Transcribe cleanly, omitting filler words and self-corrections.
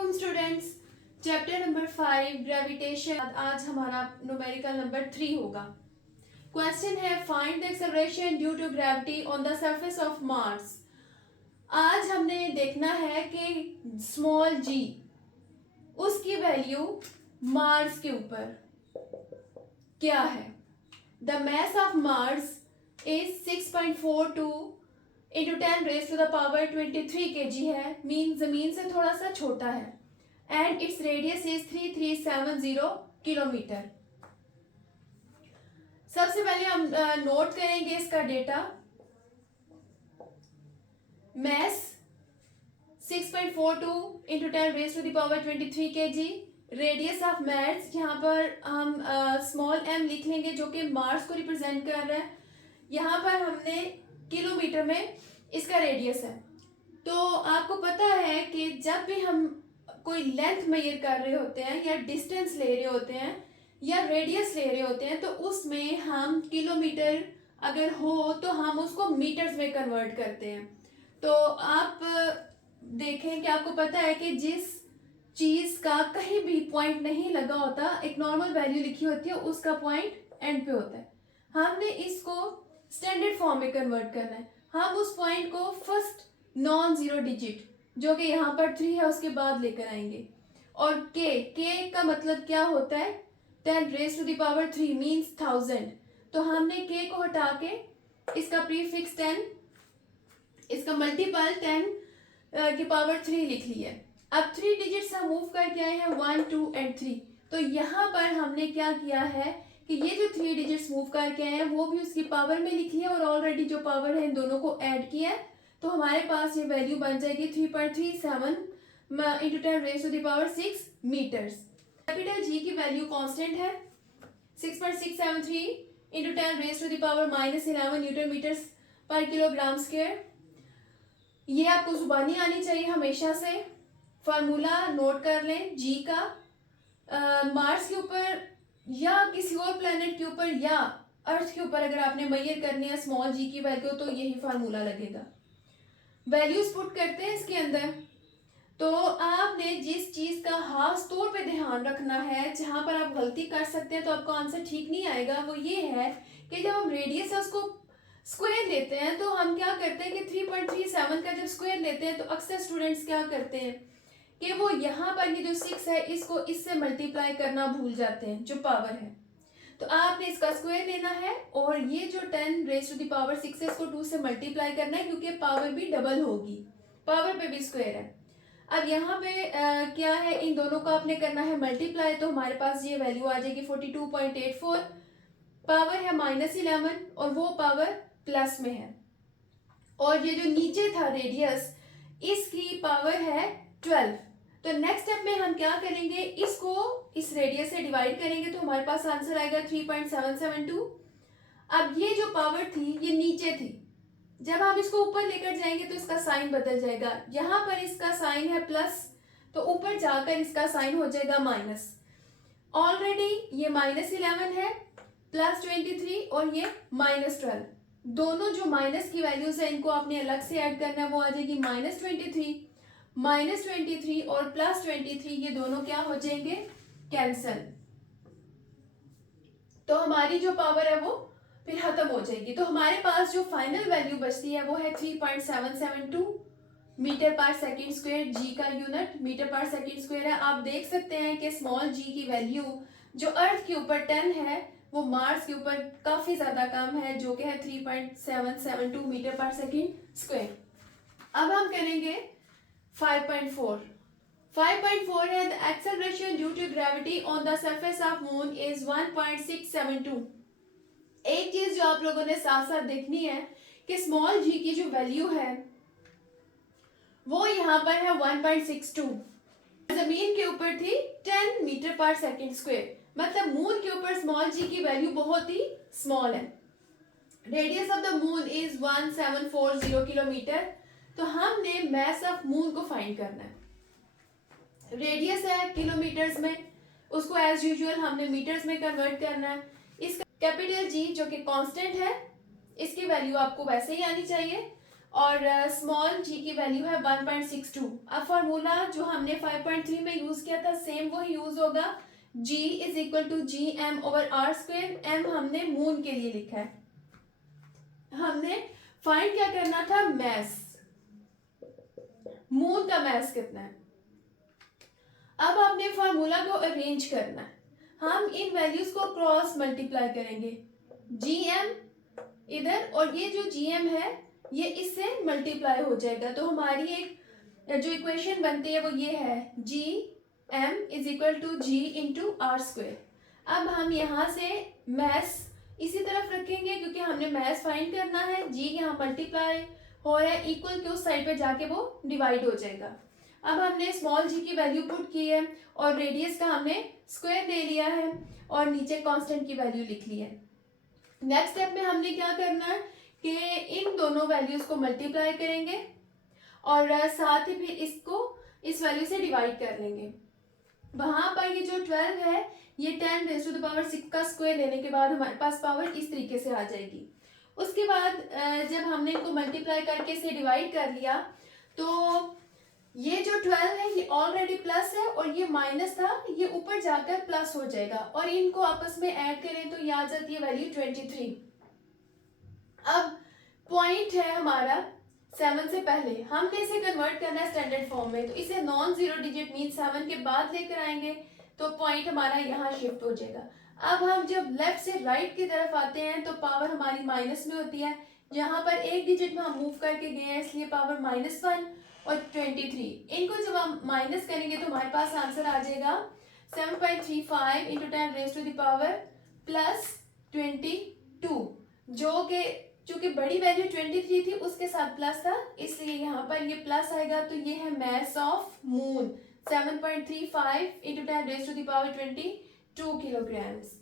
वालेकुम students. Chapter number 5 gravitation. आज हमारा न्यूमेरिकल नंबर 3 होगा। क्वेश्चन है find the acceleration due to gravity on the surface of Mars. आज हमने देखना है कि स्मॉल जी उसकी वैल्यू मार्स के ऊपर क्या है। The mass of Mars is 6.42 into 10 raise to the power 23 kg है। मीन जमीन से थोड़ा सा छोटा है and its radius is 3370 kilometre. सबसे पहले हम नोट करेंगे इसका data. Mass 6.42 into 10 raise to the power 23 kg। Radius of Mars, यहाँ पर हम स्मॉल m लिख लेंगे जो कि मार्स को रिप्रेजेंट कर रहा है। यहाँ पर हमने किलोमीटर में इसका रेडियस है। तो आपको पता है कि जब भी हम कोई लेंथ मेजर कर रहे होते हैं या डिस्टेंस ले रहे होते हैं या रेडियस ले रहे होते हैं तो उसमें हम किलोमीटर अगर हो तो हम उसको मीटर्स में कन्वर्ट करते हैं। तो आप देखें कि आपको पता है कि जिस चीज का कहीं भी पॉइंट नहीं लगा होता, एक नॉर्मल वैल्यू लिखी होती है, उसका पॉइंट एंड पे होता है। हमने इसको स्टैंडर्ड फॉर्म में कन्वर्ट करना है। हम उस पॉइंट को फर्स्ट नॉन जीरो डिजिट जो कि यहाँ पर 3 है उसके बाद लेकर आएंगे। और के का मतलब क्या होता है? 10 raise to the power 3 means 1000। तो हमने के को हटा के इसका प्रीफिक्स 10, इसका मल्टीपल 10 की पावर 3 लिख लिया। अब 3 डिजिट्स हम मूव करके आए हैं 1, 2 एंड 3। तो यहाँ पर हमने क्या किया है कि ये जो 3 डिजिट्स मूव करके आए हैं वो भी उसकी पावर में लिख लिया और ऑलरेडी जो पावर है इन दोनों को ऐड किया है। तो हमारे पास ये वैल्यू बन जाएगी 3.37 into 10 raise to the power 6 metres. Capital G की वैल्यू कांस्टेंट है 6.673 into 10 raise to the power -11 newton metres per kilogram square. ये आपको जुबानी आनी चाहिए हमेशा से। फार्मूला नोट कर लें जी का। मार्स के ऊपर या किसी और प्लेनेट के ऊपर या अर्थ के ऊपर अगर आपने मेजर करनी है स्मॉल जी की वैल्यू तो यही फार्मूला लगेगा। वैल्यूज पुट करते हैं इसके अंदर। तो आपने जिस चीज का खास तौर पे ध्यान रखना है, जहां पर आप गलती कर सकते हैं तो आपको आंसर ठीक नहीं आएगा, वो ये है कि जब हम रेडियस है उसको स्क्वायर लेते हैं तो हम क्या करते हैं कि 3.37 का जब स्क्वायर लेते हैं तो अक्सर स्टूडेंट्स क्या करते हैं कि वो यहाँ पर ये जो 6 है इसको इससे मल्टीप्लाई करना भूल जाते हैं जो पावर है। तो आपने इसका स्क्वायर लेना है और ये जो 10 रेज टू द पावर 6 है इसको 2 से मल्टीप्लाई करना है क्योंकि पावर भी डबल होगी, पावर पे भी स्क्वायर है। अब यहाँ पे क्या है, इन दोनों का आपने करना है मल्टीप्लाई। तो हमारे पास ये वैल्यू आ जाएगी 42.84। पावर है -11 और वो पावर प्लस में है। और ये जो नीचे था रेडियस इसकी पावर है 12। तो नेक्स्ट स्टेप में हम क्या करेंगे, इसको इस रेडियस से डिवाइड करेंगे तो हमारे पास आंसर आएगा 3.772। अब ये जो पावर थी ये नीचे थी, जब हम इसको ऊपर लेकर जाएंगे तो इसका साइन बदल जाएगा। यहाँ पर इसका साइन है प्लस तो ऊपर जाकर इसका साइन हो जाएगा माइनस। ऑलरेडी ये -11 है, +23 और ये -12। दोनों जो माइनस की वैल्यूज है इनको आपने अलग से ऐड करना है, वो आ जाएगी -23 और +23, ये दोनों क्या हो जाएंगे, कैंसल। तो हमारी जो पावर है वो फिर खत्म हो जाएगी। तो हमारे पास जो फाइनल वैल्यू बचती है वो है 3.772 मीटर पर सेकेंड स्क्वायर। जी का यूनिट मीटर पर सेकेंड स्क्वायर है। आप देख सकते हैं कि स्मॉल जी की वैल्यू जो अर्थ के ऊपर 10 है वो मार्स के ऊपर काफी ज्यादा कम है जो कि है 3.772 मीटर पर सेकेंड स्क्वायर। अब हम करेंगे 5.4 है the acceleration due to gravity on the surface of moon is 1.672। एक चीज जो आप लोगों ने साथ साथ देखनी है कि स्मॉल जी की जो वैल्यू है वो यहाँ पर है 1.62। जमीन के ऊपर थी 10 मीटर पर सेकेंड स्क्वायर, मतलब मून के ऊपर स्मॉल जी की वैल्यू बहुत ही स्मॉल है। Radius of the moon is 1740 kilometre. तो हमने मैस ऑफ मून को फाइंड करना है। रेडियस है किलोमीटर्स में, उसको एज यूजुअल हमने मीटर्स में कन्वर्ट करना है। इसका कैपिटल जी जो कि कांस्टेंट है इसकी वैल्यू आपको वैसे ही आनी चाहिए और स्मॉल जी की वैल्यू है 1.62। अब फार्मूला जो हमने 5.3 में यूज किया था सेम वो यूज होगा, G is equal to G M over R square. M हमने मून के लिए लिखा है। हमने फाइंड क्या करना था, मैस, मून का मैस कितना है। अब आपने फार्मूला को अरेंज करना है। हम इन वैल्यूज को क्रॉस मल्टीप्लाई करेंगे, जी एम इधर और ये जो जी एम है ये इससे मल्टीप्लाई हो जाएगा। तो हमारी एक जो इक्वेशन बनती है वो ये है, G M is equal to G into R square. अब हम यहाँ से मैस इसी तरफ रखेंगे क्योंकि हमने मैस फाइंड करना है। जी यहाँ मल्टीप्लाई हो रहा है, इक्वल के उस साइड पे जाके वो डिवाइड हो जाएगा। अब हमने स्मॉल जी की वैल्यू पुट की है और रेडियस का हमने स्क्वायर ले लिया है और नीचे कांस्टेंट की वैल्यू लिख ली है। नेक्स्ट स्टेप में हमने क्या करना है कि इन दोनों वैल्यूज को मल्टीप्लाई करेंगे और साथ ही फिर इसको इस वैल्यू से डिवाइड कर लेंगे। वहां पर ये जो 12 है ये 10 रेज़ टू द पावर 6 का स्क्वायर लेने के बाद हमारे पास पावर इस तरीके से आ जाएगी। उसके बाद जब हमने इनको मल्टीप्लाई करके इसे डिवाइड कर लिया तो ये जो 12 है ये ऑलरेडी प्लस है और ये माइनस था, ये ऊपर जाकर प्लस हो जाएगा और इनको आपस में ऐड करें तो ये आ जाती है वैल्यू 23। अब पॉइंट है हमारा 7 से पहले, हमने इसे कन्वर्ट करना है स्टैंडर्ड फॉर्म में, तो इसे नॉन जीरो डिजिट मीन 7 के बाद लेकर आएंगे तो पॉइंट हमारा यहाँ शिफ्ट हो जाएगा। अब हम जब लेफ्ट से राइट की तरफ आते हैं तो पावर हमारी माइनस में होती है, यहाँ पर एक डिजिट में हम मूव करके गए हैं इसलिए पावर -1 और 23। इनको जब हम माइनस करेंगे तो हमारे पास आंसर आ जाएगा 7.35 into 10 raise to the power plus 22, जो कि चूंकि बड़ी वैल्यू 23 थी उसके साथ प्लस था इसलिए यहाँ पर ये प्लस आएगा। तो ये है mass of moon 7.35 into 10 raise to the power 22 kilograms.